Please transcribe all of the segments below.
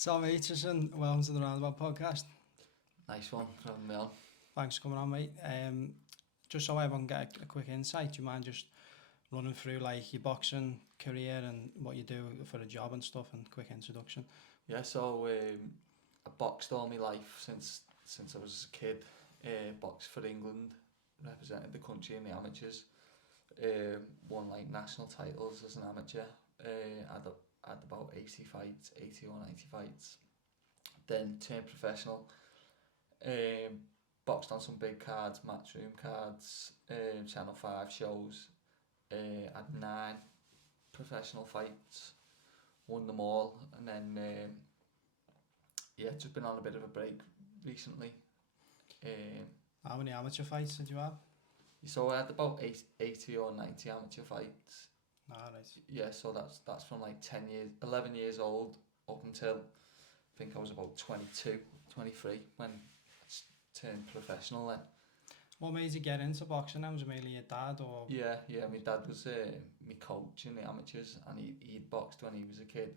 So, mate, Aitchison, welcome to the Roundabout podcast. Nice one from me on. Thanks for coming on, mate. Just so everyone get a quick insight, do you mind just running through like your boxing career and what you do for a job and stuff, and quick introduction? Yeah, so I boxed all my life since I was a kid. Boxed for England, represented the country in the amateurs. Won like national titles as an amateur. Had about 80 fights, 80 or 90 fights. Then turned professional. Boxed on some big cards, matchroom cards, Channel 5 shows. Had 9 professional fights, won them all, and then just been on a bit of a break recently. How many amateur fights did you have? So I had about 80 or 90 amateur fights. Ah, right. Yeah, so that's from like 11 years old up until I think I was about 22, 23 when I turned professional then. What made you get into boxing then? Was it mainly your dad or? Yeah, my dad was my coach in the amateurs, and he'd boxed when he was a kid.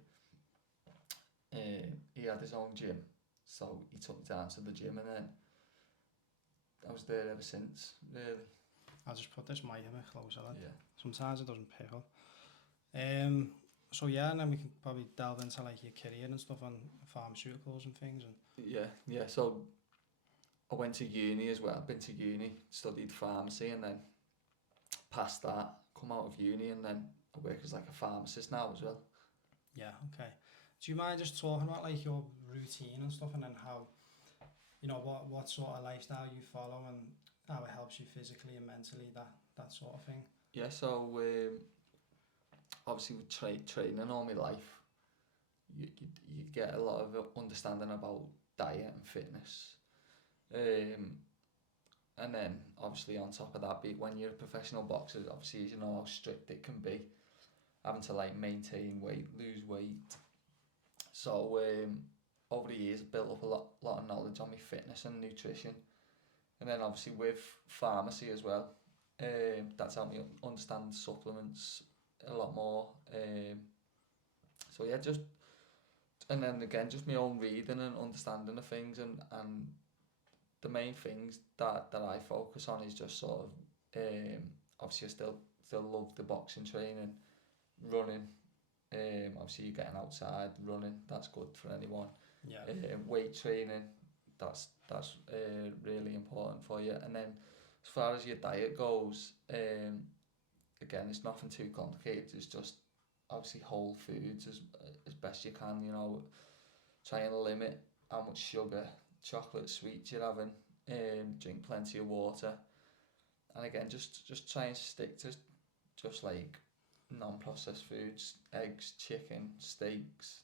He had his own gym, so he took me down to the gym, and then I was there ever since, really. I'll just put this mic a bit closer, lad. Yeah. Sometimes it doesn't pick up. So yeah, and then we can probably delve into like your career and stuff on pharmaceuticals and things. And Yeah, so I went to uni as well. I've been to uni, studied pharmacy, and then past that, come out of uni, and then I work as like a pharmacist now as well. yeah, okay. Do you mind just talking about like your routine and stuff, and then how, you know, what sort of lifestyle you follow and how it helps you physically and mentally, that sort of thing? Yeah, so obviously with training all my life, you get a lot of understanding about diet and fitness. And then obviously on top of that, when you're a professional boxer, obviously as you know how strict it can be, having to like maintain weight, lose weight. So over the years I've built up a lot of knowledge on my fitness and nutrition, and then obviously with pharmacy as well. That's helped me understand supplements a lot more. So yeah, and then again just my own reading and understanding of things, and the main things that I focus on is just sort of obviously I still love the boxing training, running. Obviously you're getting outside, running, that's good for anyone. Yeah. Weight training, that's really important for you. And then as far as your diet goes, again, it's nothing too complicated. It's just obviously whole foods as best you can, you know. Try and limit how much sugar, chocolate, sweets you're having. Drink plenty of water, and again just try and stick to just like non-processed foods, eggs, chicken, steaks,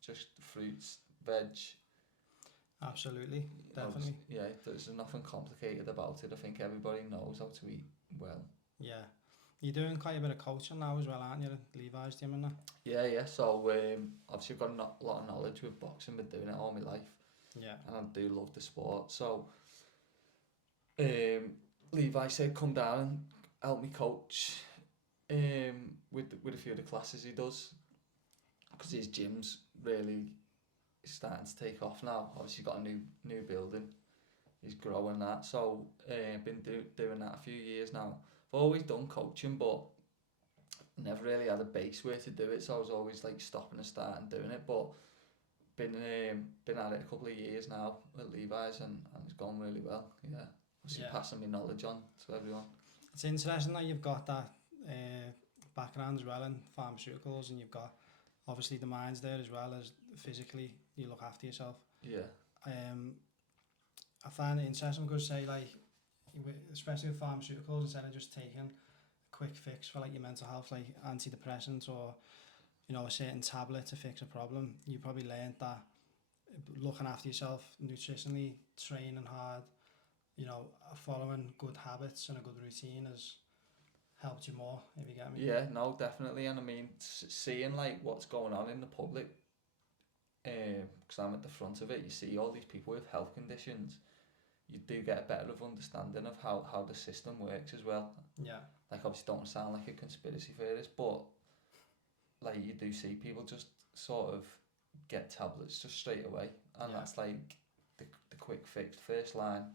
just fruits, veg. Absolutely, definitely. Yeah, there's nothing complicated about it. I think everybody knows how to eat well. Yeah. You're doing quite a bit of coaching now as well, aren't you, at Levi's gym and that? Yeah, so obviously I've got a lot of knowledge with boxing, been doing it all my life. Yeah. And I do love the sport, so Levi said come down and help me coach with a few of the classes he does, because his gym's really starting to take off now. Obviously he's got a new building, he's growing that, so been doing that a few years now. I've always done coaching, but never really had a base where to do it, so I was always like stopping and starting doing it, but been at it a couple of years now at Levi's, and it's gone really well. Yeah, obviously passing my knowledge on to everyone. It's interesting that you've got that background as well in pharmaceuticals, and you've got obviously the mind's there as well as physically you look after yourself. Yeah. I find it interesting because say like, especially with pharmaceuticals, instead of just taking a quick fix for like your mental health, like antidepressants or, you know, a certain tablet to fix a problem, you probably learned that looking after yourself nutritionally, training hard, you know, following good habits and a good routine has helped you more, if you get me. Yeah, no, definitely. And I mean, seeing like what's going on in the public, because I'm at the front of it, you see all these people with health conditions, you do get a better of understanding of how the system works as well. Yeah. Like obviously don't sound like a conspiracy theorist, but like you do see people just sort of get tablets just straight away, and Yeah. that's like the quick fix. First line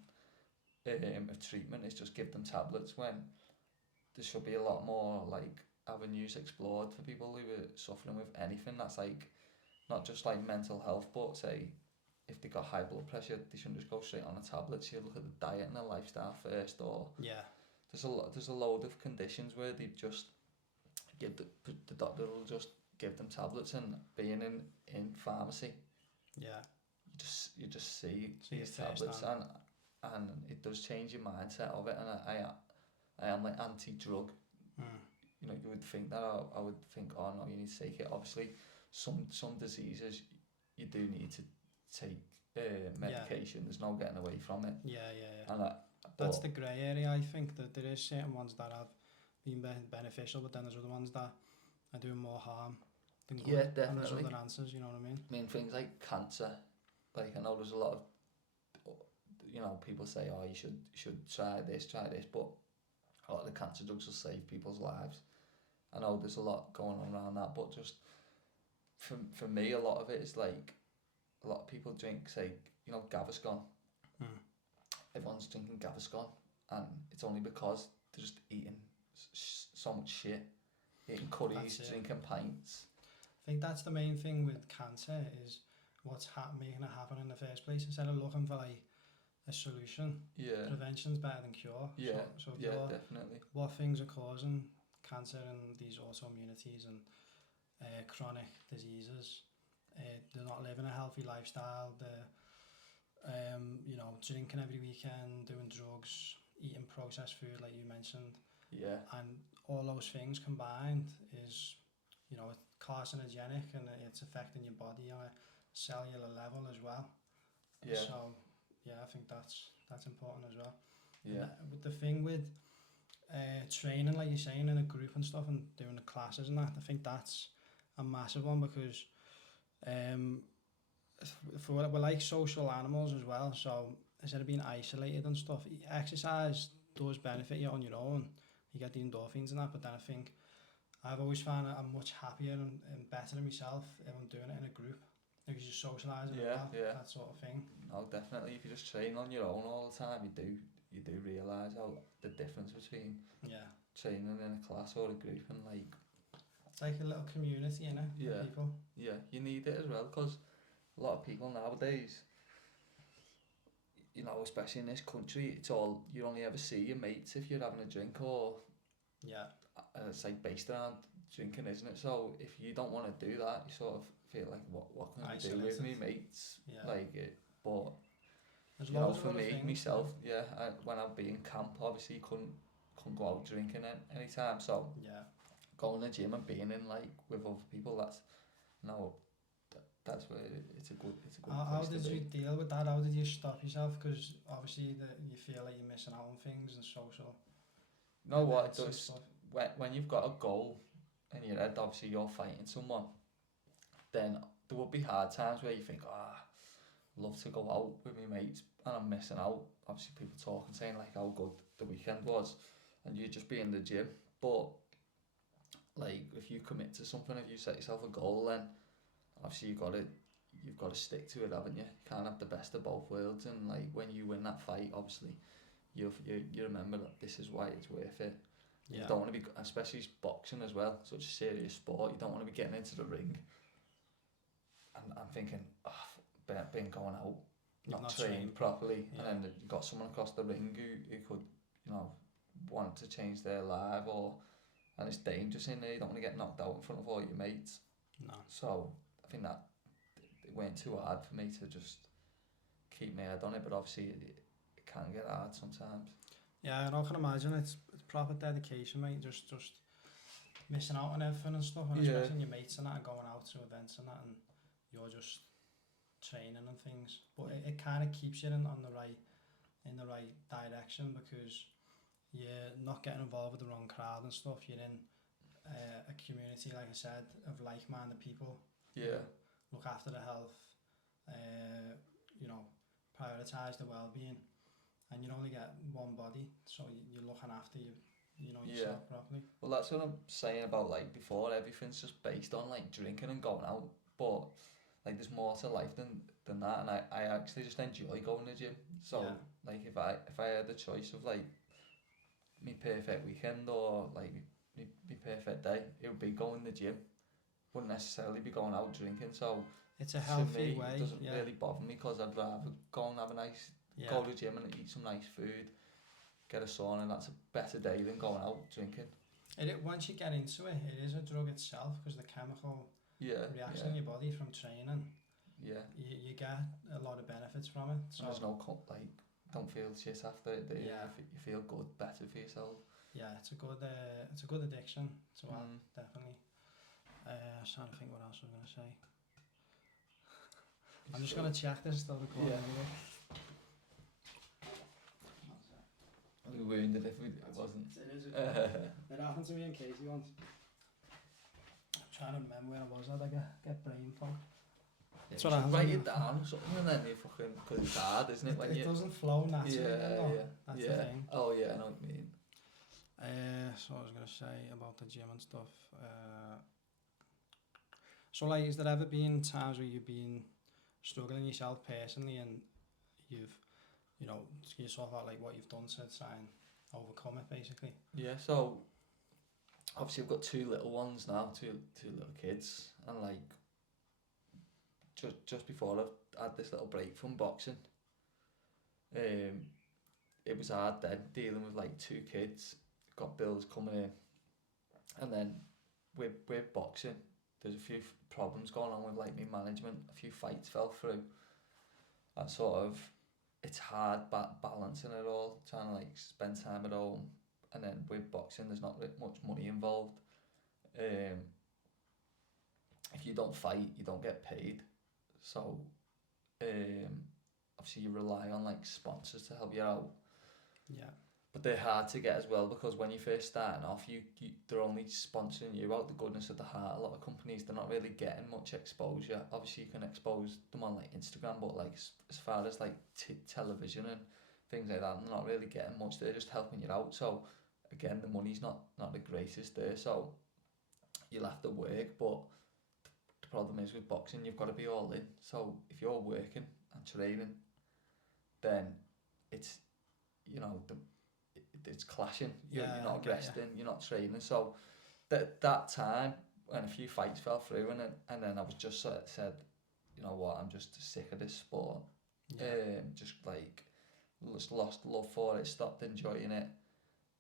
of treatment is just give them tablets, when there should be a lot more like avenues explored for people who are suffering with anything that's like not just like mental health, but say if they got high blood pressure, they shouldn't just go straight on a tablet. So you look at the diet and the lifestyle first, or Yeah. there's a load of conditions where they just give the doctor will just give them tablets, and being in pharmacy, Yeah. you just see See it these tablets, firsthand. and it does change your mindset of it. And I am like anti-drug. You know, you would think that I would think, oh no, you need to take it. Obviously, some diseases you do need to take medication. There's no getting away from it. Yeah. And That's the grey area. I think that there is certain ones that have been beneficial, but then there's other ones that are doing more harm than good. Yeah, And there's definitely. other answers, you know what I mean? I mean, things like cancer. Like, I know there's a lot of, you know, people say, oh, you should try this, but a lot of the cancer drugs will save people's lives. I know there's a lot going on around that, but just for me, a lot of it is like, a lot of people drink, say, you know, Gaviscon. Everyone's drinking Gaviscon, and it's only because they're just eating so much shit, eating curries, drinking pints. I think that's the main thing with cancer, is what's making it happen in the first place. Instead of looking for like a solution, prevention's better than cure. So Definitely. What things are causing cancer and these autoimmunities and chronic diseases? They're not living a healthy lifestyle. They're you know, drinking every weekend, doing drugs, eating processed food like you mentioned. Yeah. And all those things combined is, you know, it's carcinogenic, and it's affecting your body on a cellular level as well. Yeah. So yeah, I think that's important as well. Yeah. With the thing with training, like you're saying, in a group and stuff, and doing the classes and that, I think that's a massive one, because we're like social animals as well. So instead of being isolated and stuff, exercise does benefit you on your own. You get the endorphins and that, but then I think I've always found that I'm much happier and better in myself if I'm doing it in a group, because you're socialising as well, that sort of thing. No, definitely. If you just train on your own all the time, you do realise how the difference between training in a class or a group, and like, it's like a little community, innit? People. Yeah, you need it as well, because a lot of people nowadays, you know, especially in this country, it's all, you only ever see your mates if you're having a drink, or it's like based around drinking, isn't it? So if you don't want to do that, you sort of feel like, what can I do with me mates? Like it, but there's, you know, for me, myself, when I'd be in camp, obviously couldn't go out drinking any time, so going to the gym and being in like with other people, that's where it's a good how place did to be. you deal with that? How did you stop yourself? Because obviously you feel like you're missing out on things and social. You know what it does, when you've got a goal in your head, obviously you're fighting someone, then there will be hard times where you think, love to go out with my mates and I'm missing out. Obviously people talking, saying like how good the weekend was, and you just be in the gym. But like, if you commit to something, if you set yourself a goal, then obviously you've got to stick to it, haven't you? You can't have the best of both worlds, and like when you win that fight, obviously you remember that this is why it's worth it. You don't want to be, especially boxing as well, such a serious sport, you don't want to be getting into the ring and I'm thinking, been going out, not trained properly, and then you got someone across the ring who could, you know, want to change their life, and it's dangerous in there. You don't want to get knocked out in front of all your mates. No. So I think that it went too hard for me to just keep my head on it, but obviously it can get hard sometimes. Yeah, and I can imagine it's proper dedication, mate. Just missing out on everything and stuff, and especially your mates and that, and going out to events and that, and you're just training and things. But it kind of keeps you in the right direction, because you're not getting involved with the wrong crowd and stuff. You're in a community, like I said, of like-minded people. Look after the health, you know, prioritise the well-being, and you only get one body, so you're looking after yourself properly. Well, that's what I'm saying about, like, before, everything's just based on like drinking and going out, but like there's more to life than that, and I actually just enjoy going to the gym. So Yeah. like if I had the choice of like me perfect weekend or like me perfect day, it would be going to the gym. Wouldn't necessarily be going out drinking. So It's a to healthy me, way. it doesn't Yeah. really bother me because I'd rather go and have a nice Yeah. go to the gym and eat some nice food, get a sauna, and that's a better day than going out drinking. Once you get into it, it is a drug itself because the chemical Yeah, reaction in your body from training, yeah. you get a lot of benefits from it. So And there's no like, don't feel shit after it. Do you? Yeah. You feel good, better for yourself. yeah, it's a good addiction to have, Mm. definitely. I was trying to think what else I was gonna say. I'm just gonna check this is still recording. Yeah. Anyway. I'd be wounded if it wasn't. It is. It happened to me in Casey once. I'm trying to remember where I was. I get brain fog. That's what happens write when it down or something, and then you fucking, because it's hard, isn't it? When It doesn't flow naturally. yeah, That's yeah. the thing. Oh yeah, I know what you mean. So I was gonna say about the gym and stuff. So like, has there ever been times where you've been struggling yourself personally, and you've, can you talk about like what you've done to try and overcome it, basically? Yeah, so obviously I've got two little ones now, two little kids, and like just before I had this little break from boxing, it was hard then dealing with like two kids, got bills coming in, and then with boxing, there's a few problems going on with like me management. A few fights fell through, and sort of it's hard balancing it all, trying to like spend time at home, and then with boxing there's not much money involved. If you don't fight, you don't get paid, so obviously you rely on like sponsors to help you out. Yeah. But they're hard to get as well, because when you're first starting off, they're only sponsoring you out the goodness of the heart. A lot of companies, they're not really getting much exposure. Obviously you can expose them on like Instagram, but like as far as like television and things like that, they're not really getting much. They're just helping you out. So again, the money's not the greatest there, so you'll have to work. But the problem is with boxing, you've got to be all in. So if you're working and training, then it's, it's clashing. You're not resting, you're not training. So that time when a few fights fell through, and then I was just sort of said, you know what, I'm just sick of this sport. Just like just lost love for it, stopped enjoying it.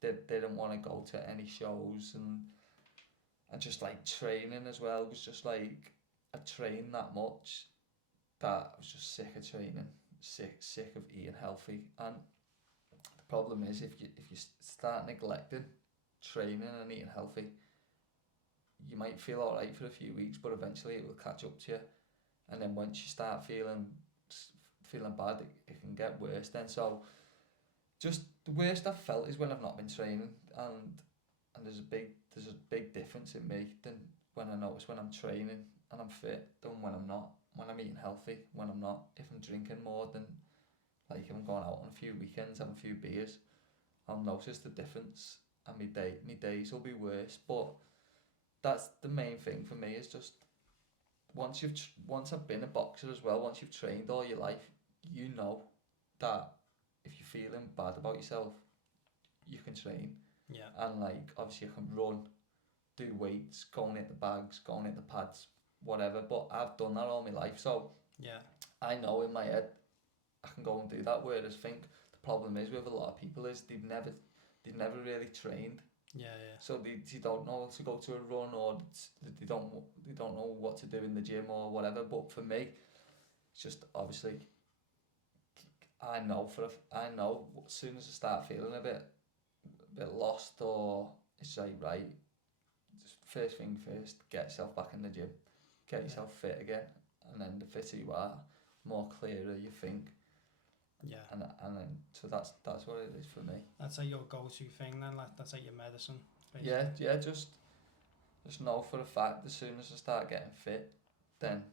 Didn't want to go to any shows, and just like training as well was just like, I trained that much that I was just sick of training, sick of eating healthy. And the problem is, if you start neglecting training and eating healthy, you might feel alright for a few weeks, but eventually it will catch up to you. And then once you start feeling bad, it can get worse then. So just the worst I've felt is when I've not been training, and there's a big difference in me than when I notice when I'm training and I'm fit than when I'm not. When I'm eating healthy, when I'm not. If I'm drinking more than, like if I'm going out on a few weekends, having a few beers, I'll notice the difference, and my days will be worse. But that's the main thing for me, is just once I've been a boxer as well, once you've trained all your life, you know that if you're feeling bad about yourself, you can train. Yeah. And like obviously you can run, do weights, go and hit the bags, go and hit the pads, whatever. But I've done that all my life, so Yeah. I know in my head I can go and do that. Whereas I think the problem is with a lot of people is they've never really trained. Yeah. So they don't know to go to a run, or they don't know what to do in the gym or whatever. But for me, it's just obviously I know as soon as I start feeling a bit lost, or it's like, right, just first thing first, get yourself back in the gym, get yourself fit again, and then the fitter you are, more clearer you think. Yeah. And then so that's what it is for me. That's like your go-to thing then, like that's like your medicine, basically. Yeah, just know for a fact as soon as I start getting fit, then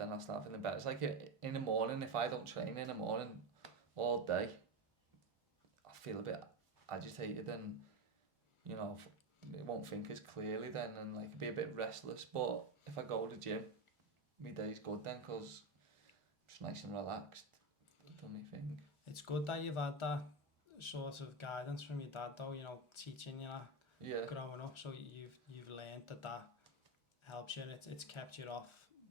I'll start feeling better. It's like in the morning, if I don't train in the morning all day, I feel a bit agitated, and I won't think as clearly then, and like be a bit restless. But if I go to the gym, my day's good then, because it's nice and relaxed, done my thing. It's good that you've had that sort of guidance from your dad though, you know, teaching you that Yeah, growing up, so you've learned that helps you, and it's kept you off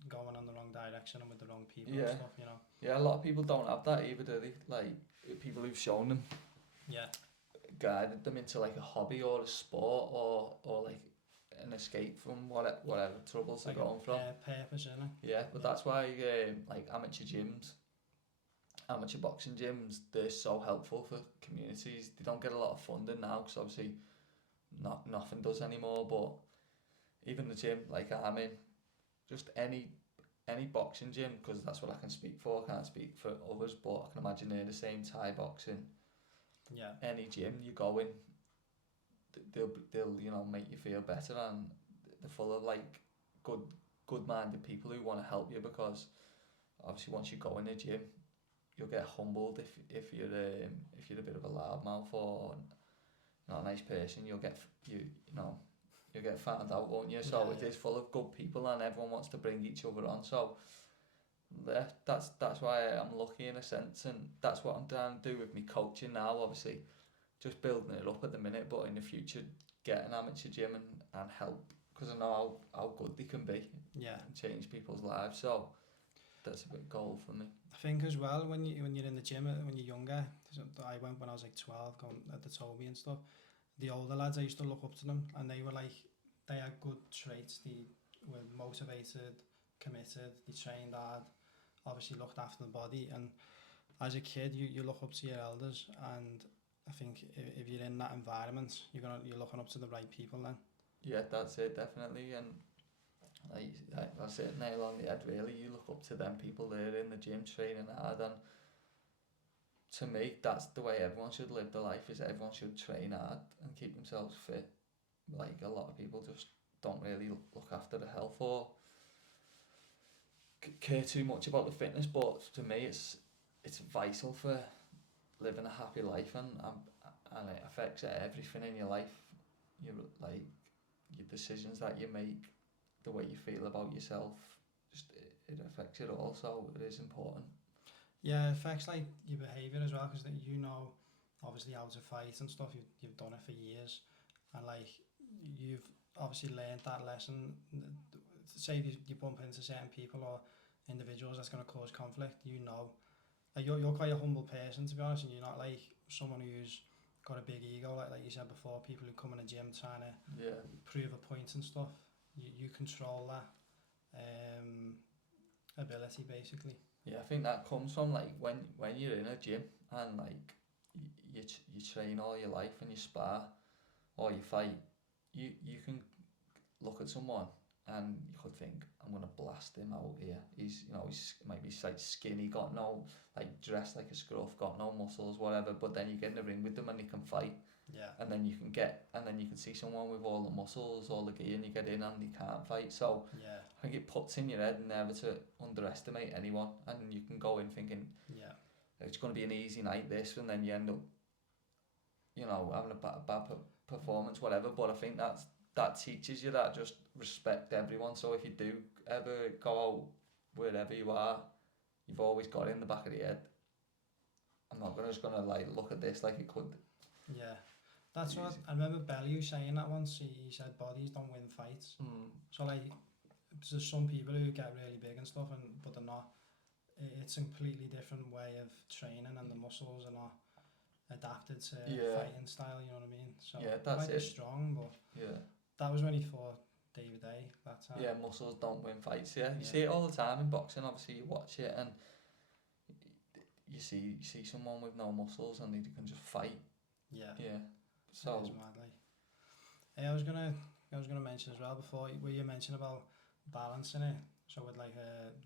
going on the wrong direction and with the wrong people and yeah, stuff, you know. yeah. A lot of people don't have that either, do they? Like people who've shown them, Yeah, guided them into like a hobby or a sport or like an escape from whatever troubles like they're going from. purpose, isn't it? Yeah, but Yeah. that's why like amateur boxing gyms, they're so helpful for communities. They don't get a lot of funding now because obviously nothing does anymore. But even the gym like I'm in, just any boxing gym, because that's what I can speak for. I can't speak for others, but I can imagine they're the same. Thai boxing, Yeah, any gym you go in, they'll you know make you feel better, and they're full of like good minded people who want to help you, because obviously once you go in the gym you'll get humbled if you're a bit of a loudmouth or not a nice person. You'll get found out, won't you? So Yeah, it yeah. is full of good people and everyone wants to bring each other on. So that's why I'm lucky in a sense, and that's what I'm trying to do with my coaching now. Obviously, just building it up at the minute, but in the future, get an amateur gym and help, because I know how good they can be Yeah. and change people's lives. So that's a big goal for me. I think as well when you're in the gym when you're younger. So I went when I was like 12, going at the Toby and stuff. The older lads, I used to look up to them, and they were like, they had good traits. They were motivated, committed. They trained hard. Obviously looked after the body, and as a kid, you look up to your elders, and I think if you're in that environment, you're looking up to the right people then. Yeah, that's it, definitely. And that's it, nail on the head, really. You look up to them people there in the gym training hard, and to me, that's the way everyone should live their life. Is everyone should train hard and keep themselves fit. Like a lot of people just don't really look after their health or care too much about the fitness, but to me, it's vital for living a happy life, and it affects everything in your life. Your like your decisions that you make, the way you feel about yourself, just it affects it all. So it is important. Yeah, it affects like your behaviour as well, because you know obviously how to fight and stuff. You've done it for years, and like you've obviously learned that lesson. Say if you bump into certain people or individuals that's going to cause conflict, you know, like you're quite a humble person, to be honest, and you're not like someone who's got a big ego like you said before. People who come in a gym trying to Yeah, prove a point and stuff. You control that ability basically. yeah. I think that comes from like when you're in a gym and like you train all your life and you spar or you fight. You can look at someone and you could think, I'm gonna blast him out here. He's maybe like skinny, got no like dressed like a scruff, got no muscles, whatever. But then you get in the ring with them and he can fight. Yeah. And then you can see someone with all the muscles, all the gear, and you get in and they can't fight. So Yeah. I think it puts in your head never to underestimate anyone, and you can go in thinking Yeah. it's going to be an easy night, this, and then you end up, having a bad performance, whatever. But I think that teaches you that just respect everyone. So if you do ever go out wherever you are, you've always got it in the back of the head. I'm not just gonna like look at this like it could. Yeah. That's what I remember Bellew saying that once. He said bodies don't win fights. So like there's some people who get really big and stuff, but they're not. It's a completely different way of training, and the muscles are not adapted to fighting style. You know what I mean? So yeah, that's might be it. strong, but Yeah. that was when he fought David A. That time. Yeah, muscles don't win fights. Yeah, you see it all the time in boxing. Obviously, you watch it and you see someone with no muscles and they can just fight. Yeah. Yeah. So. It's mad, like. Hey, I was gonna mention as well before where you mentioned about balancing it. So with like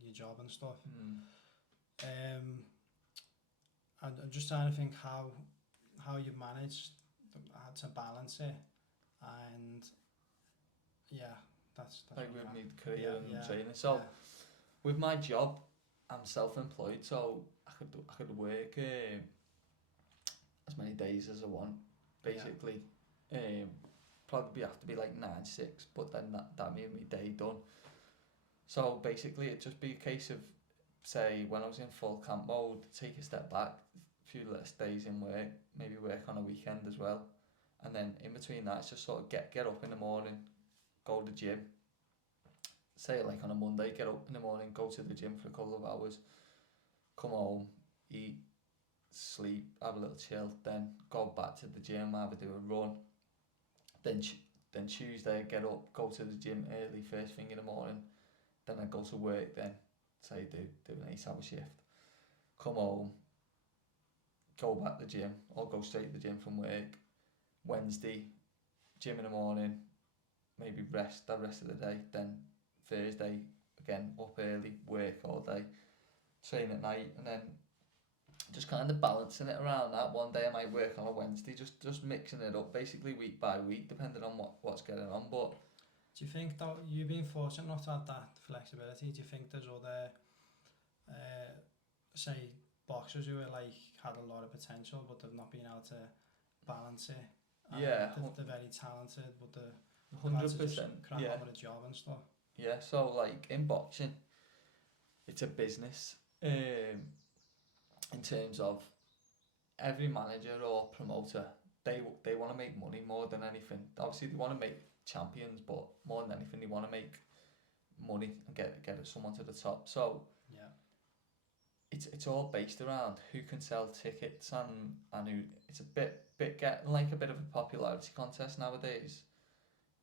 your job and stuff. And I'm just trying to think how you've managed to balance it, and yeah, that's Like what with I'm my career yeah, and training. So yeah. with my job, I'm self-employed, so I could work as many days as I want, basically. Probably have to be like 9-6, but then that made my day done. So basically it'd just be a case of, say, when I was in full camp mode, take a step back, a few less days in work, maybe work on a weekend as well, and then in between that it's just sort of get up in the morning, go to the gym, say like on a Monday, get up in the morning, go to the gym for a couple of hours, come home, eat, sleep, have a little chill, then go back to the gym, either do a run, then then Tuesday get up, go to the gym early first thing in the morning, then I go to work, then say do an 8 hour shift, come home, go back to the gym, or go straight to the gym from work. Wednesday, gym in the morning, maybe rest the rest of the day, then Thursday again up early, work all day, train at night, and then just kind of balancing it around that. One day I might work on a Wednesday, just mixing it up basically week by week depending on what's going on. But do you think that you've been fortunate enough to have that flexibility? Do you think there's other, say, boxers who are like had a lot of potential but they've not been able to balance it? And yeah, they're very talented, but they've had to 100%, just crack yeah, on with a job and stuff. yeah. So like in boxing, it's a business. In terms of every manager or promoter, they want to make money more than anything. Obviously, they want to make champions, but more than anything, they want to make money and get someone to the top. So Yeah, it's all based around who can sell tickets and who. It's a bit getting like a bit of a popularity contest nowadays.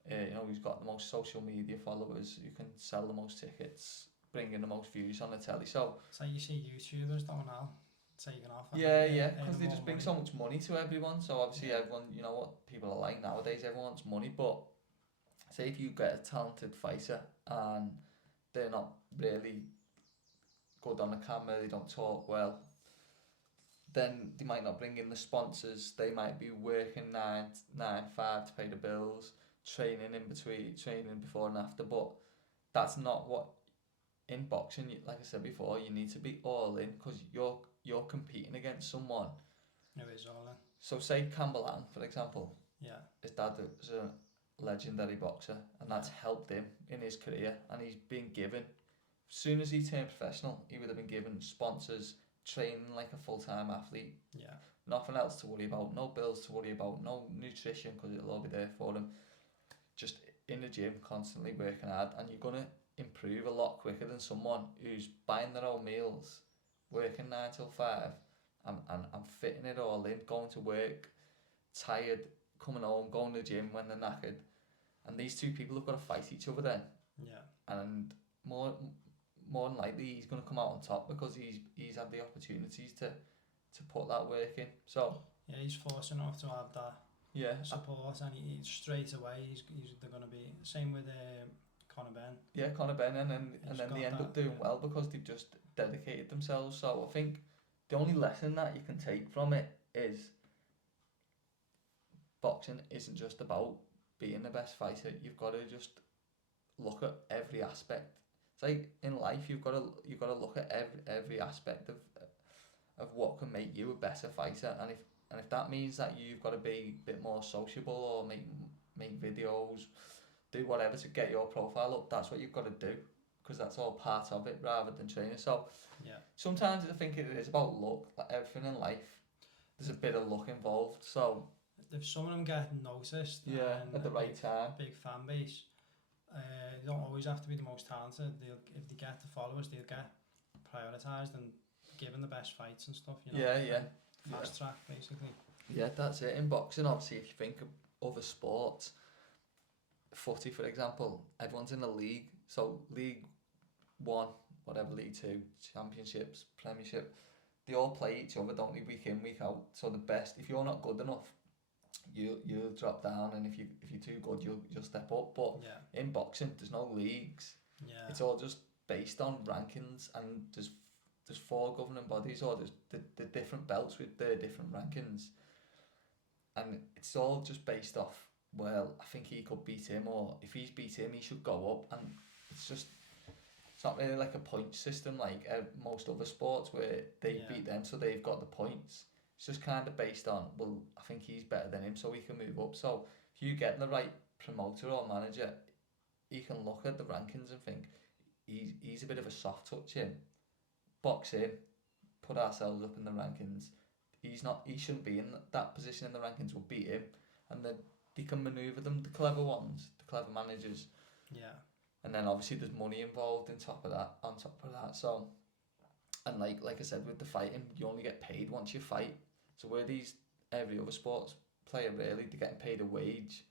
Who's got the most social media followers, who can sell the most tickets, bring in the most views on the telly. So you see YouTubers doing now, taking off. yeah, because they just bring so much money to everyone. So obviously everyone, you know what people are like nowadays, everyone wants money. But say if you get a talented fighter and they're not really good on the camera, they don't talk well, then they might not bring in the sponsors. They might be working 9 to 5 to pay the bills, training in between, training before and after. But that's not what in boxing. Like I said before, you need to be all in because you're competing against someone. Who is all in? So say Campbell Allen, for example, Yeah, his dad was a legendary boxer, and that's helped him in his career, and he's been given, as soon as he turned professional, he would have been given sponsors, training like a full-time athlete, yeah, nothing else to worry about, no bills to worry about, no nutrition because it'll all be there for him, just in the gym constantly working hard, and you're going to improve a lot quicker than someone who's buying their own meals, working 9 till 5, and fitting it all in, going to work tired, coming home, going to the gym when they're knackered. And these two people have got to fight each other then. yeah. And more than likely he's going to come out on top because he's had the opportunities to put that work in. So Yeah, he's fortunate enough to have that yeah, support, and he straight away they're going to be same with Conor Ben. yeah, Conor Ben, and then got they end up that, doing well because they've just dedicated themselves. So I think the only lesson that you can take from it is boxing isn't just about being the best fighter. You've got to just look at every aspect. It's like in life, you've got to look at every aspect of what can make you a better fighter. And if that means that you've got to be a bit more sociable or make videos, do whatever to get your profile up, that's what you've got to do, because that's all part of it rather than training. So Yeah, sometimes I think it is about luck. Like everything in life, there's a bit of luck involved. So if some of them get noticed, yeah, and at the right time. big fan base, you don't always have to be the most talented. If they get the followers, they'll get prioritised and given the best fights and stuff. You know. Yeah. Fast track basically. Yeah, that's it. In boxing, obviously, if you think of other sports, footy, for example, everyone's in a league. So League 1, whatever, League 2, Championships, Premiership, they all play each other, don't they, week in, week out. So the best, if you're not good enough, you'll drop down, and if you're too good, you'll step up. But Yeah, in boxing, there's no leagues. yeah, It's all just based on rankings, and there's 4 governing bodies, or there's the different belts with their different rankings, and it's all just based off, well, I think he could beat him, or if he's beat him, he should go up. And it's not really like a point system like most other sports where they Yeah. beat them, so they've got the points. It's just kind of based on, well, I think he's better than him, so he can move up. So if you get the right promoter or manager, he can look at the rankings and think he's a bit of a soft touch in. Boxing, put ourselves up in the rankings. He shouldn't be in that position in the rankings. We'll beat him, and then they can manoeuvre them, the clever ones, the clever managers. Yeah. And then obviously there's money involved on top of that. So, and like I said, with the fighting, you only get paid once you fight. So where every other sports player really, they're getting paid a wage.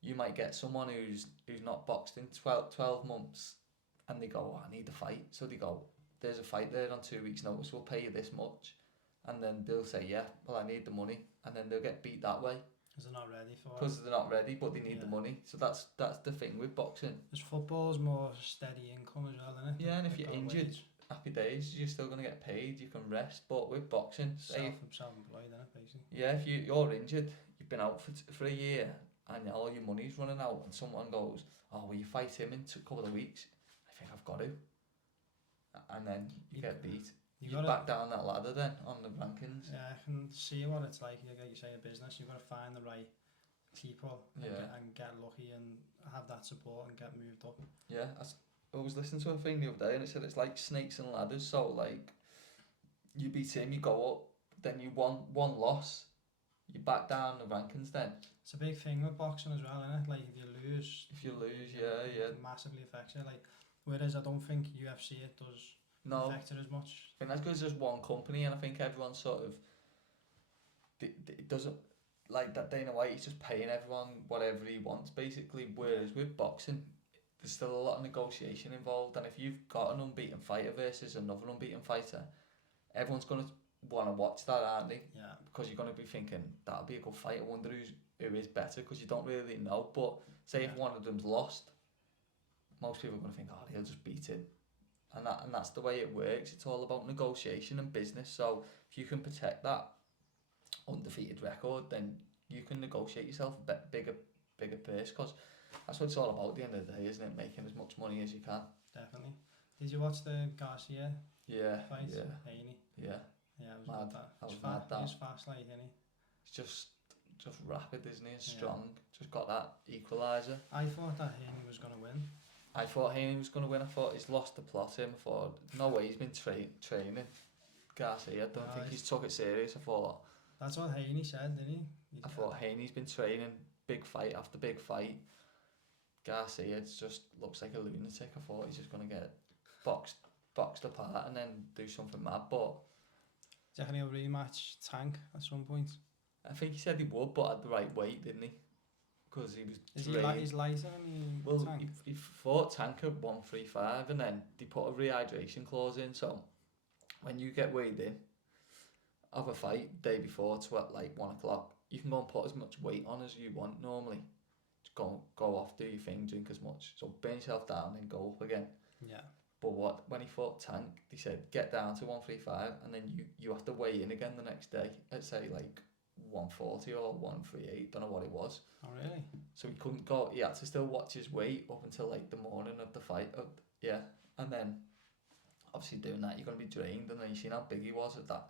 You might get someone who's not boxed in 12 months, and they go, oh, I need a fight. So they go, there's a fight there on 2 weeks' notice, we'll pay you this much. And then they'll say, yeah, well, I need the money. And then they'll get beat that way. Because they're not ready for it. Because they're not ready, but they need the money. So that's the thing with boxing. Because football's more steady income as well, isn't it? Yeah, and if you're injured, happy days, you're still going to get paid, you can rest. But with boxing, self-employed, isn't it, basically? Yeah, if you're injured, you've been out for a year, and all your money's running out, and someone goes, oh, will you fight him in a couple of weeks? I think I've got to. And then you get beat. You back down that ladder then on the rankings. Yeah, I can see what it's like. Like you say, a business, you've got to find the right people and get lucky and have that support and get moved up. Yeah, I was listening to a thing the other day, and it said it's like snakes and ladders. So like, you beat him, you go up, then you one loss, you back down the rankings then. It's a big thing with boxing as well, isn't it? Like if you lose, it massively affects you. Like, whereas I don't think UFC it does affect it as much. I think that's because there's one company, and I think everyone sort of it doesn't like that. Dana White, he's just paying everyone whatever he wants basically. Whereas with boxing, there's still a lot of negotiation involved, and if you've got an unbeaten fighter versus another unbeaten fighter, everyone's gonna want to watch that, aren't they? Yeah. Because you're gonna be thinking that'll be a good fight. I wonder who is better, because you don't really know. But say if one of them's lost, most people are gonna think, oh, he'll just beat him. And that's the way it works. It's all about negotiation and business. So if you can protect that undefeated record, then you can negotiate yourself a bigger purse, because that's what it's all about at the end of the day, isn't it? Making as much money as you can. Definitely. Did you watch the Garcia fight? Yeah. Haney? Yeah. Yeah, it was mad. That was fast, like, isn't he? It's just rapid, isn't he? Strong. Just got that equaliser. I thought that Haney was going to win. I thought Haney was going to win. I thought he's lost the plot him. I thought, no way he's been training. Garcia, I don't think he's took it serious. I thought. That's what Haney said, didn't he? I thought Haney's been training, big fight after big fight. Garcia just looks like a lunatic. I thought he's just going to get boxed apart and then do something mad. But do you reckon he'll rematch Tank at some point? I think he said he would, but at the right weight, didn't he? Because he was. He's lighter than Tank? He fought Tank at 135, and then they put a rehydration clause in. So when you get weighed in of a fight day before to at like 1 o'clock, you can go and put as much weight on as you want normally. Just go off, do your thing, drink as much. So burn yourself down and go up again. Yeah. But when he fought Tank, they said get down to 135, and then you have to weigh in again the next day at say like 140 or 138, don't know what it was. Oh really? So he couldn't go. He had to still watch his weight up until like the morning of the fight. And then obviously doing that, you're gonna be drained. And then you seen how big he was at that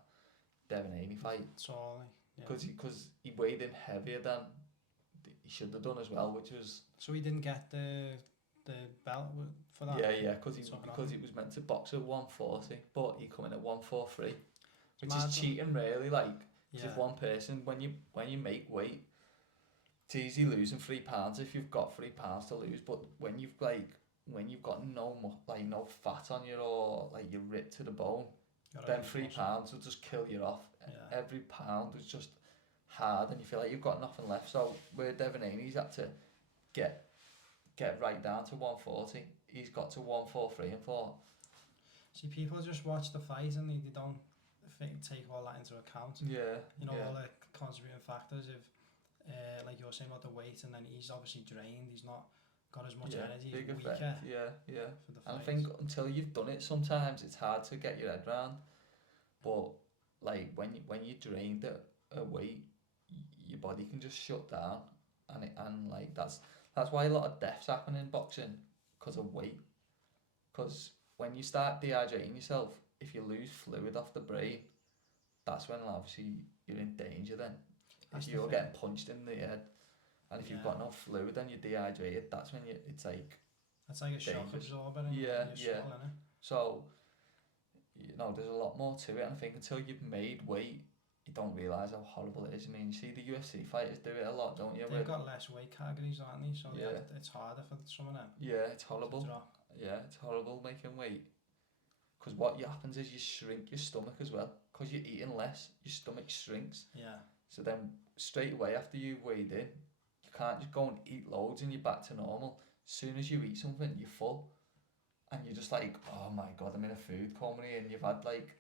Devin Haney fight. So because he weighed in heavier than he should have done as well, which was. So he didn't get the belt for that. Yeah, because he was meant to box at 140, but he come in at 143, which is cheating really. Like if one person, when you make weight, it's easy losing £3 if you've got £3 to lose. But when you've got no fat on you, or like you're ripped to the bone, then £3 will just kill you off. Yeah. Every pound was just hard, and you feel like you've got nothing left. So where Devin Haney's had to get right down to 140, he's got to 143 and 4. See, people just watch the fight and they don't take all that into account. Yeah. All the contributing factors of, like you were saying about the weight, and then he's obviously drained. He's not got as much energy. Big he's effect. weaker. Yeah. For the and I think until you've done it, sometimes it's hard to get your head round. But like when you're drained at a weight, your body can just shut down, and like that's why a lot of deaths happen in boxing, because of weight. Because when you start dehydrating yourself, if you lose fluid off the brain, that's when obviously you're in danger then. If you're getting punched in the head, and if you've got no fluid and you're dehydrated, that's when it's like It's like a shock dangerous. absorber in Yeah, your yeah. skull, innit? So, you know, there's a lot more to it, and I think until you've made weight, you don't realise how horrible it is. I mean, you see the UFC fighters do it a lot, don't you? They've got less weight categories, aren't they? So Yeah. it's harder for some of them Yeah, it's to horrible. drop. Yeah, it's horrible making weight. Because what happens is you shrink your stomach as well. Because you're eating less, your stomach shrinks. Yeah. So then straight away after you've weighed in, you can't just go and eat loads and you're back to normal. As soon as you eat something, you're full. And you're just like, oh my God, I'm in a food coma and you've had like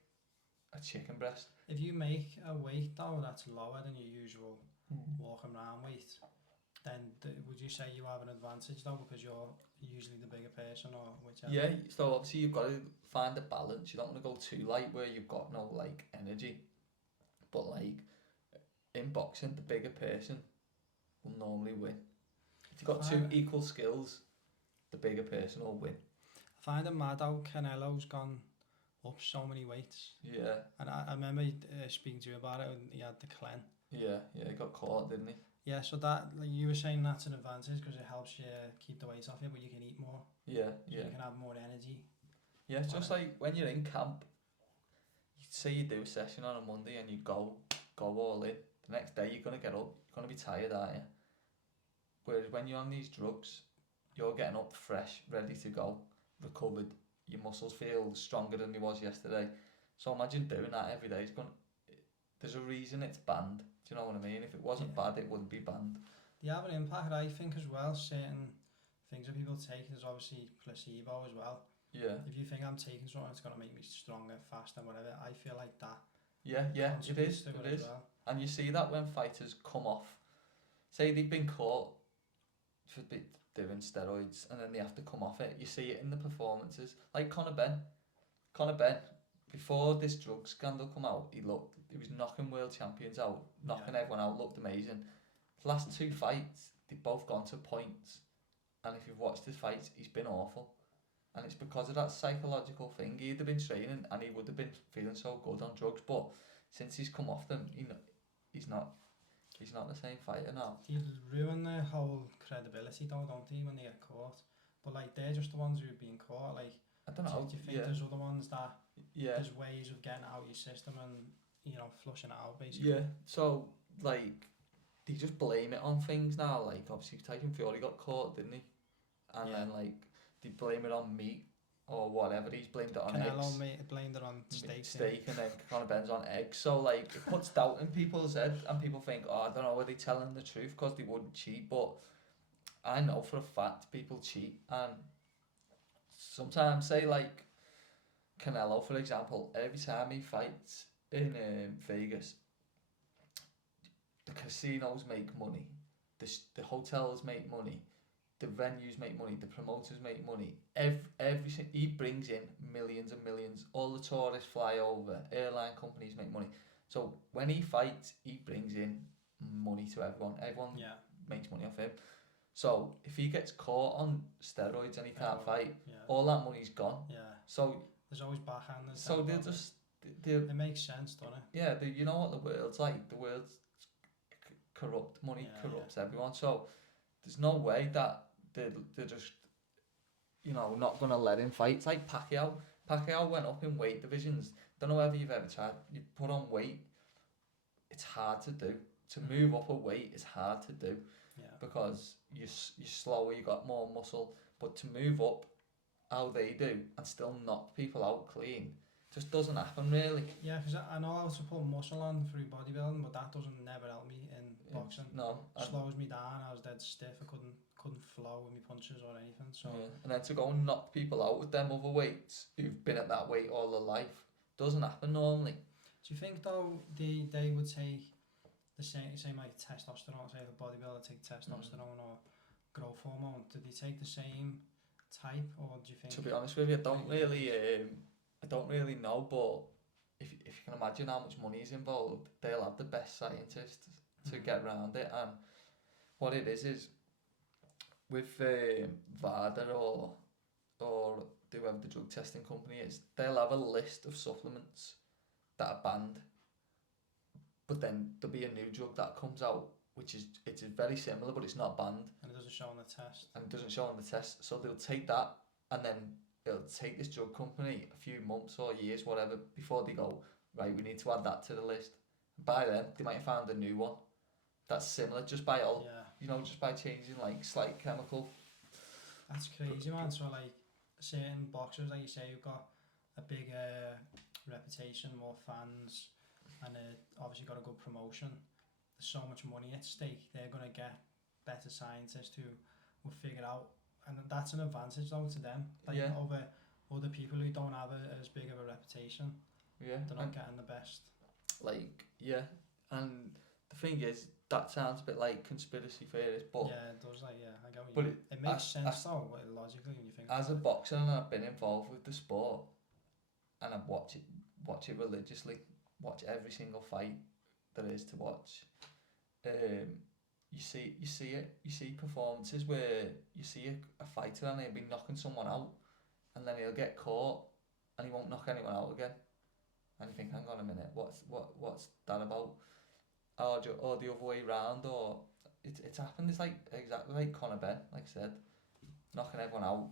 a chicken breast. If you make a weight though that's lower than your usual walking around weight, then would you say you have an advantage though because you're usually the bigger person or whichever? Yeah, so obviously you've got to find a balance. You don't want to go too light where you've got no like energy. But like in boxing, the bigger person will normally win. If you've got two equal skills, the bigger person will win. I find it mad how Canelo's gone up so many weights. Yeah. And I remember speaking to you about it when he had the clen. Yeah, he got caught, didn't he? Yeah, so that, like you were saying, that's an advantage because it helps you keep the weight off you, but you can eat more. Yeah, so yeah. You can have more energy. Yeah, it's just like when you're in camp, say you do a session on a Monday and you go all in, the next day you're going to get up, you're going to be tired, aren't you? Whereas when you're on these drugs, you're getting up fresh, ready to go, recovered, your muscles feel stronger than they was yesterday. So imagine doing that every day. There's a reason it's banned, do you know what I mean? If it wasn't bad, it wouldn't be banned. They have an impact, I think, as well. Certain things that people take, there's obviously placebo as well. Yeah. If you think I'm taking something that's going to make me stronger, faster, whatever, I feel like that. Yeah, it is. Well. And you see that when fighters come off, say they've been caught for doing steroids and then they have to come off it, you see it in the performances. Like Conor Ben, before this drug scandal come out, he was knocking world champions out, knocking everyone out, looked amazing. The last two fights, they've both gone to points, and if you've watched his fights, he's been awful. And it's because of that psychological thing. He'd have been training and he would have been feeling so good on drugs, but since he's come off them, he's not the same fighter now. They ruin their whole credibility though, don't they, when they get caught? But like, they're just the ones who've been caught. Like, I don't know. Do you think there's other ones that there's ways of getting it out your system and, you know, flushing it out basically? Yeah, so like they just blame it on things now. Like obviously Tyson Fury got caught, didn't he? And then like they blame it on meat or whatever. He's blamed it on eggs. Blamed it on steak, and then Conor Ben's on eggs. So like it puts doubt in people's head, and people think, oh, I don't know, are they telling the truth because they wouldn't cheat? But I know for a fact people cheat, and sometimes say like Canelo, for example, every time he fights in Vegas, the casinos make money, the hotels make money, the venues make money, the promoters make money. Everything he brings in millions and millions. All the tourists fly over, airline companies make money. So when he fights, he brings in money to everyone. Everyone makes money off him. So if he gets caught on steroids and he can't fight, all that money's gone. Yeah. So there's always backhanders. So they'll just it makes sense, doesn't it? Yeah. You know what the world's like. The world's corrupt. Money corrupts everyone. So there's no way that they're just, you know, not gonna let him fight. It's like Pacquiao. Pacquiao went up in weight divisions. Don't know whether you've ever tried. You put on weight. It's hard to do. To move up a weight is hard to do. Yeah. Because you're slower. You got more muscle. But to move up, how they do, and still knock people out clean, just doesn't happen really. Yeah, because I know how to put muscle on through bodybuilding, but that doesn't never help me in boxing. No. Slows me down. I was dead stiff. I couldn't flow with my punches or anything. So and then to go and knock people out with them other weights who've been at that weight all their life doesn't happen normally. Do you think though they would take the same like testosterone? Say if a bodybuilder take testosterone or growth hormone, do they take the same type, or do you think? To be honest with you, I don't really know, but if you can imagine how much money is involved, they'll have the best scientists to get around it. And what it is with VADA or whoever the drug testing company is, they'll have a list of supplements that are banned, but then there'll be a new drug that comes out which is very similar, but it's not banned. And it doesn't show on the test. And it doesn't show on the test, so they'll take that, and then it'll take this drug company a few months or years, whatever, before they go, right, we need to add that to the list. By then, they might have found a new one that's similar, just by just by changing like slight chemical. That's crazy, man. So like certain boxers, like you say, you've got a big reputation, more fans, and obviously got a good promotion. There's so much money at stake. They're gonna get better scientists who will figure out, and that's an advantage though to them. Like over other people who don't have as big of a reputation. Yeah, they're not getting the best. Like and the thing is, that sounds a bit like conspiracy theories, but it does. Like I get what you mean. It makes sense though, logically when you think. As a boxer, and I've been involved with the sport, and I've watch it religiously, watch every single fight there is to watch. You see performances where you see a fighter and he'll be knocking someone out, and then he'll get caught and he won't knock anyone out again, and you think, hang on a minute, what's that about? Or the other way round, or it's happened. It's like exactly like Conor Ben, like I said, knocking everyone out.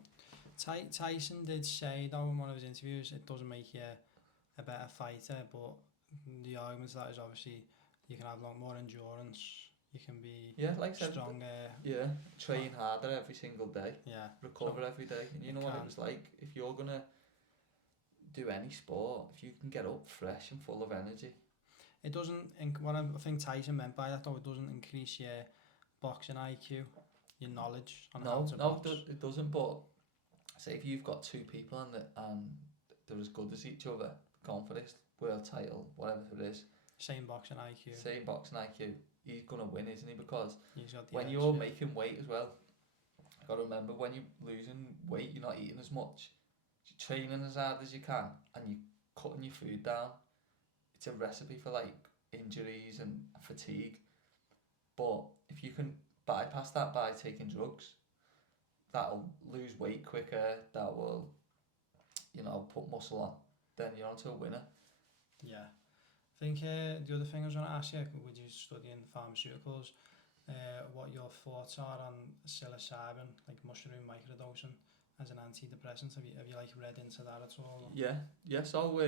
Tyson did say though in one of his interviews, it doesn't make you a better fighter, but the argument to that is obviously you can have a lot more endurance, you can be like stronger. Train harder every single day. Recover every day. And you know what it was like, if you're gonna do any sport, if you can get up fresh and full of energy. It doesn't, what I think Tyson meant by that though, it doesn't increase your boxing IQ, your knowledge on how to box. No, it doesn't, but say if you've got two people and they're as good as each other, going for this world title, whatever it is. Same boxing IQ. He's going to win, isn't he? Because when edge, you're making weight as well, you got to remember, when you're losing weight, you're not eating as much. You're training as hard as you can, and you're cutting your food down. It's a recipe for like injuries and fatigue. But if you can bypass that by taking drugs, that'll lose weight quicker, that will, put muscle on, then you're onto a winner. Yeah. I think the other thing I was going to ask you, with you studying pharmaceuticals, what your thoughts are on psilocybin, like mushroom microdosing as an antidepressant. Have you like read into that at all? Yeah. So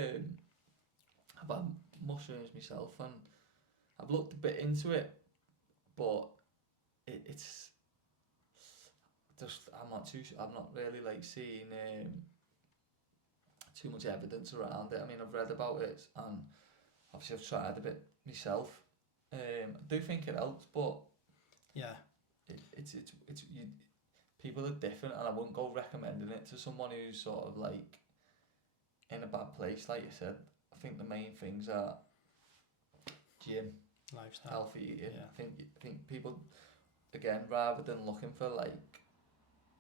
I've had mushrooms myself, and I've looked a bit into it, but it's just I'm not really like seeing too much evidence around it. I mean, I've read about it, and obviously I've tried a bit myself. I do think it helps, but it's people are different, and I wouldn't go recommending it to someone who's sort of like in a bad place. Like you said, I think the main things are gym, lifestyle, healthy eating. I think people, again, rather than looking for like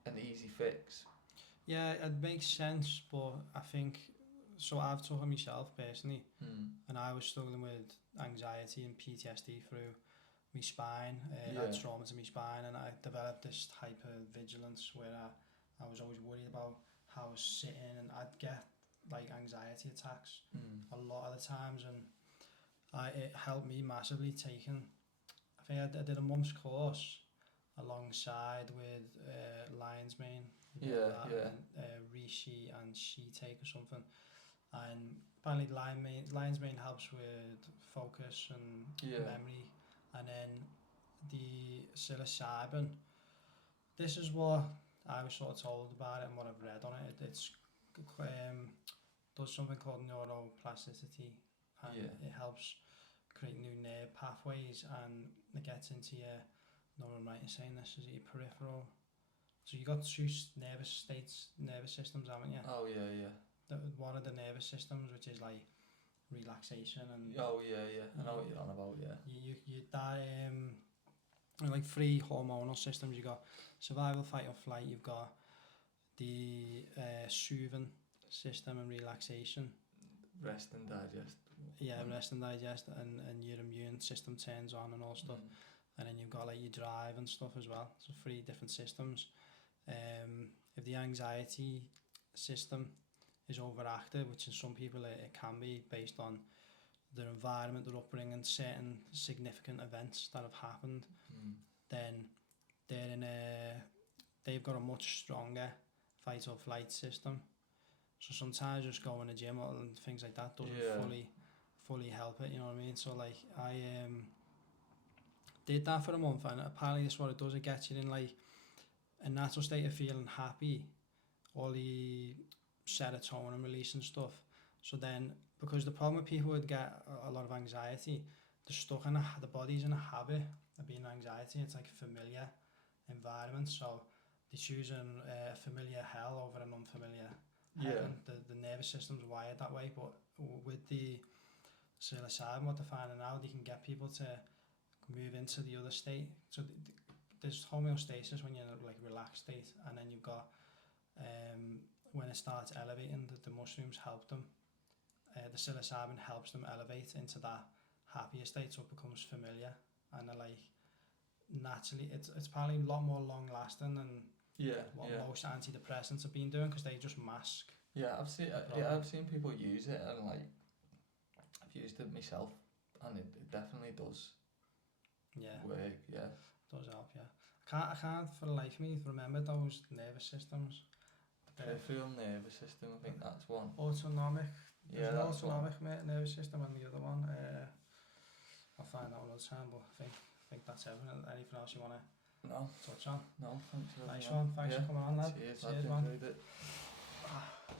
an easy fix. Yeah, it makes sense, but I think, so I've took it myself personally, and I was struggling with anxiety and PTSD through my spine. I had trauma to my spine, and I developed this hypervigilance where I was always worried about how I was sitting, and I'd get like anxiety attacks a lot of the times, and it helped me massively taking, I think I did a month's course alongside with lion's mane, reishi and she-take or something, and apparently lion's mane helps with focus and memory, and then the psilocybin, this is what I was sort of told about it and what I've read on it. It's does something called neuroplasticity, and it helps create new nerve pathways, and it gets into your, no, I'm right in saying this, is it your peripheral? So you got two nervous systems, haven't you? Oh yeah. One of the nervous systems, which is like relaxation and. Oh yeah. I know what you're on about. Yeah. You that like three hormonal systems. You got survival, fight or flight. You've got the soothing system and relaxation. Rest and digest. Rest and digest, and your immune system turns on and all stuff. And then you've got like your drive and stuff as well. So 3 different systems. If the anxiety system is overactive, which in some people it can be based on their environment, their upbringing, certain significant events that have happened, then they've got a much stronger fight or flight system. So sometimes just going to the gym and things like that doesn't fully help it, you know what I mean? So like I did that for a month, and apparently that's what it does. It gets you in like a natural state of feeling happy, all the serotonin release and stuff. So then, because the problem with people would get a lot of anxiety, they're stuck in the body's in a habit of being anxiety. It's like a familiar environment, so they're choosing a familiar hell over an unfamiliar heaven. The nervous system's wired that way, but with the psilocybin, what they're finding now, they can get people to move into the other state. So there's homeostasis when you're in a like relaxed state, and then you've got when it starts elevating, the mushrooms help them. The psilocybin helps them elevate into that happier state, so it becomes familiar, and they're like naturally it's probably a lot more long lasting than what most antidepressants have been doing, because they just mask. I've seen people use it, and like I've used it myself, and it definitely does work. Does help. I can't for the life of me remember those nervous systems. Peripheral nervous system, I think that's one. Autonomic. There's an that's autonomic nervous system, and the other one, I'll find that another time, but I think that's everything. Anything else you want to touch on? No, thanks for Nice one. Thanks for coming on, lad. Cheers, Cheers, man. enjoyed it.